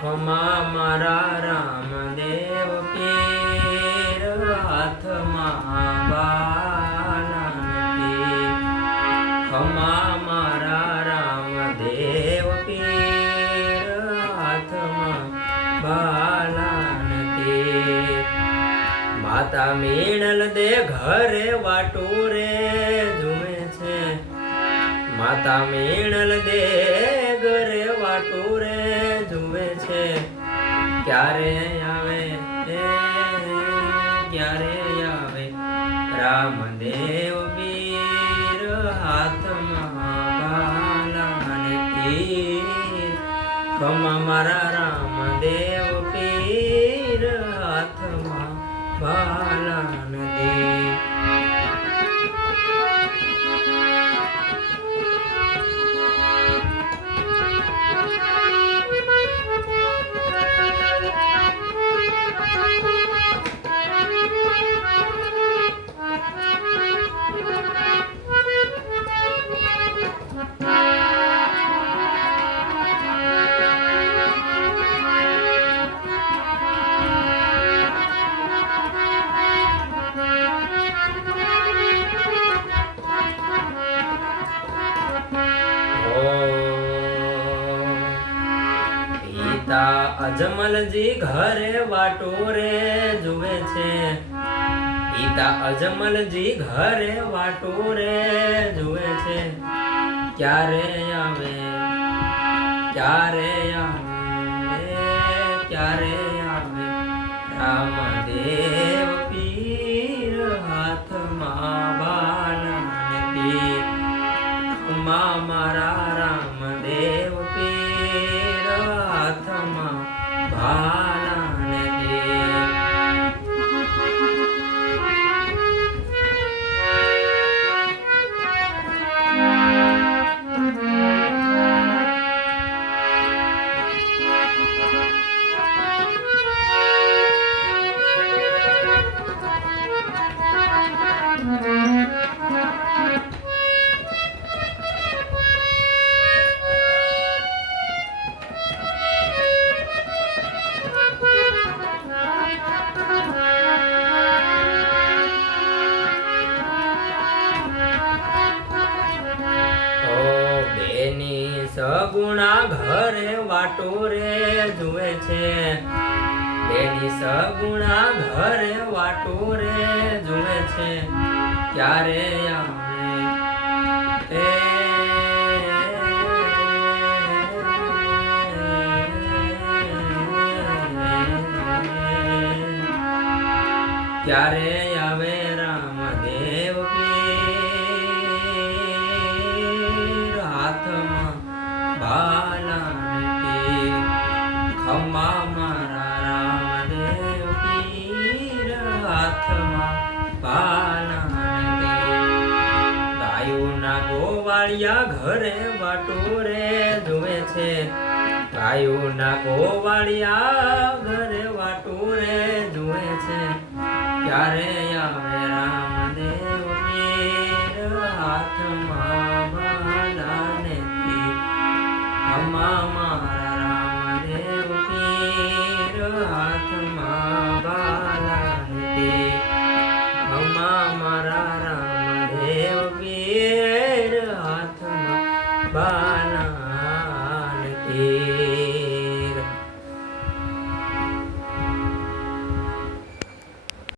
ખમા મારા રામદેવ પીર હાથમાં બાલાનતી ખમા મારા રામદેવ પીર હાથમાં બાલાનતી માતા મીણલ દે ઘરે વાટું રે ઝૂમે છે માતા મીણલ દે ઘરે વાટું રે ઝૂમે છે ક્યારે આવે ક્યારે આવે રામદેવ વીર હાથમાં બાલાને તીર ખમા મારા રામદેવ પીર હાથમાં બાલાને તીર અજમલજી ઘરે વાટું રે જુએ છે પિતા અજમલજી ઘરે વાટું રે જુએ છે ક્યારે આવે ક્યારે આવે ક્યારે આવે રામદેવ પીર હાથમાં બાલાને તીર ખમા મારા રામદેવ પીર હાથમાં બાલાને તીર સગુણા ઘરે વાટું રે જુએ છે બેની સગુણા ઘરે વાટું રે જુએ છે ક્યારે આવે ક્યારે આવે રામદેવ પીર હાથમાં બાલાને તીર ખમા મારા રામદેવ પીર હાથમાં બાલાને તીર ગાયોના ગોવાળિયા ઘરે વાટું રે જુએ છે ગાયોના ગોવાળિયા ઘરે વાટું રે જુએ છે ક્યારે આવે રામદેવ પીર હાથમાં બાલાને તીર ખમા મારા રામદેવ પીર હાથમાં બાલાને તીર ખમા મારા